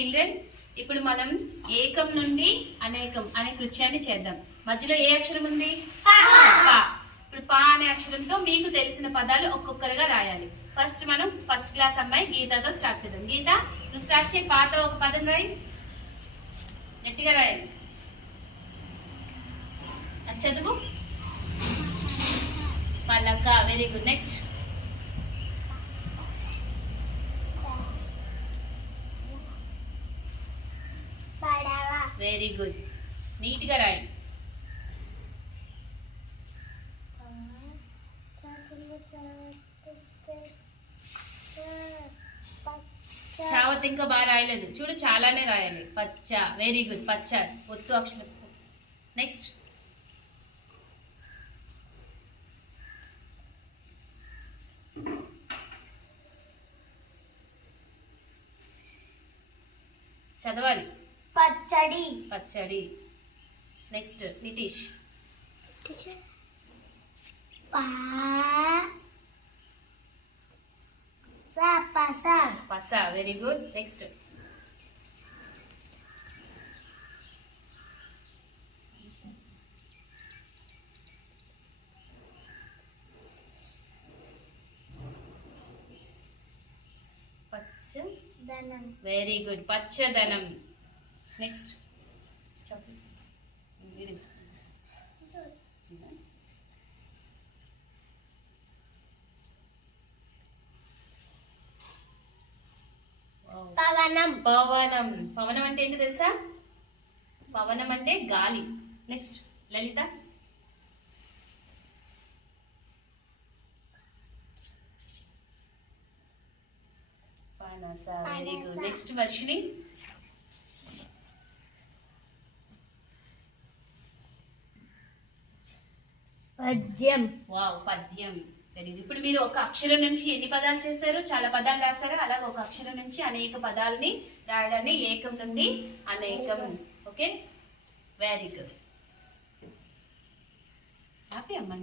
Children ఇప్పుడు మనం ఏకం నుండి అనేకం అనే కృత్యాన్ని చేద్దాం. మధ్యలో ఏ అక్షరం ఉంది? పా. ఇప్పుడు పా అనే అక్షరంతో మీకు తెలిసిన పదాలు ఒక్కొక్కరుగా రాయాలి. ఫస్ట్ మనం ఫస్ట్ క్లాస్ అమ్మాయి గీతతో స్టార్ట్ చేద్దాం. గీత నువ్వు స్టార్ట్ చేయి. పాతో ఒక పదం రాయి. గట్టిగా రాయాలి. చదువు. పలక. Very good next very good నీట్గా రాయండి చావత్ ఇంకా బాగా రాయలేదు. చూడు చాలానే రాయాలి. పచ్చ. వెరీ గుడ్ పచ్చ. ఒత్తు అక్షరం. నెక్స్ట్ చదవాలి. పచ్చడి పచ్చడి నెక్స్ట్ నితీష్ పా స పస పస వెరీ గుడ్ నెక్స్ట్ పచ్చ దనం వెరీ గుడ్ పచ్చదనం నెక్స్ట్ పవనం. పవనం. పవనం అంటే ఏంటి తెలుసా? పవనం అంటే గాలి. నెక్స్ట్ లలిత. పనస. Very good. నెక్స్ట్ వర్షిని పద్యం. వావ్ పద్యం. వెరీ ఇప్పుడు మీరు ఒక అక్షరం నుంచి ఎన్ని పదాలు చేశారు? చాలా పదాలు రాశారు? అలాగే ఒక అక్షరం నుంచి అనేక పదాలని రాయడాన్ని ఏకం నుండి అనేకం. ఓకే వెరీ గుడ్ హ్యాపీ అమ్మ.